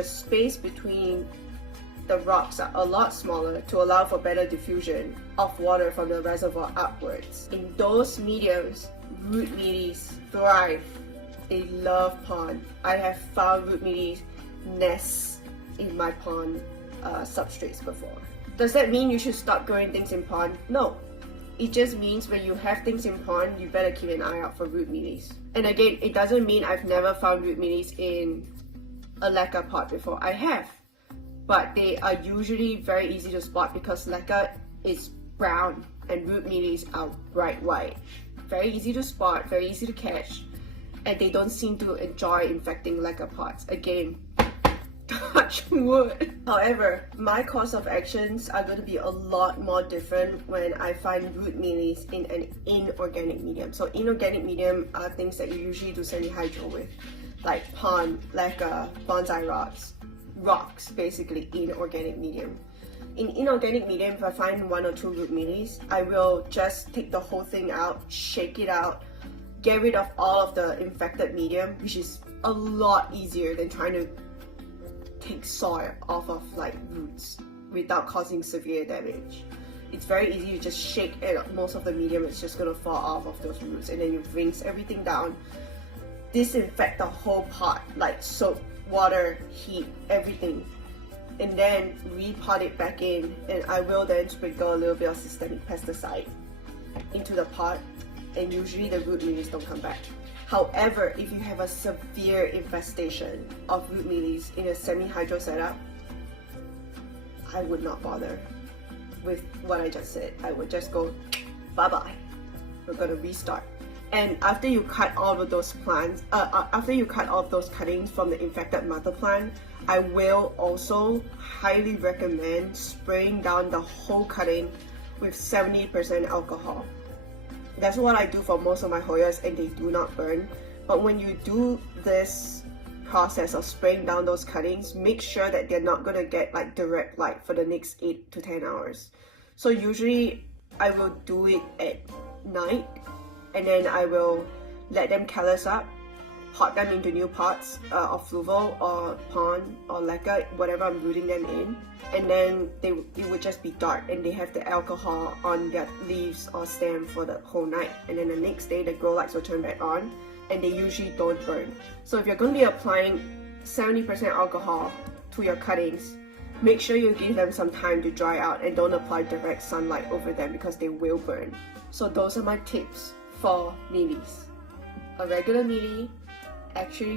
The space between the rocks are a lot smaller to allow for better diffusion of water from the reservoir upwards. In those mediums, root mealies thrive. They love pond. I have found root mealies nests in my pond substrates before. Does that mean you should stop growing things in pond? No. It just means when you have things in pond, you better keep an eye out for root mealies. And again, it doesn't mean I've never found root mealies in a lacquer pot before. I have. But they are usually very easy to spot because lacquer is brown and root mealies are bright white. Very easy to spot, very easy to catch, and they don't seem to enjoy infecting lacquer pots. Again, touch wood. However, my course of actions are going to be a lot more different when I find root mealies in an inorganic medium. So inorganic medium are things that you usually do semi-hydro with, like pond, lacquer, bonsai rocks basically in organic medium. In inorganic medium, if I find 1 or 2 root mealies, I will just take the whole thing out, shake it out, get rid of all of the infected medium, which is a lot easier than trying to take soil off of like roots without causing severe damage. It's very easy, you just shake and most of the medium is just gonna fall off of those roots, and then you rinse everything down, disinfect the whole pot, like soap, water, heat, everything, and then repot it back in, and I will then sprinkle a little bit of systemic pesticide into the pot, and usually the root mealies don't come back. However, if you have a severe infestation of root mealies in a semi-hydro setup, I would not bother with what I just said. I would just go bye-bye. We're gonna restart. And after you cut all of those plants, after you cut all of those cuttings from the infected mother plant, I will also highly recommend spraying down the whole cutting with 70% alcohol. That's what I do for most of my Hoyas, and they do not burn. But when you do this process of spraying down those cuttings, make sure that they're not gonna get like direct light for the next 8 to 10 hours. So usually I will do it at night, and then I will let them callus up, pot them into new pots of fluval or pond or lacquer, whatever I'm rooting them in, and then it would just be dark and they have the alcohol on their leaves or stem for the whole night, and then the next day the grow lights will turn back on and they usually don't burn. So if you're going to be applying 70% alcohol to your cuttings, make sure you give them some time to dry out and don't apply direct sunlight over them because they will burn. So those are my tips for mealies. A regular mealy, actually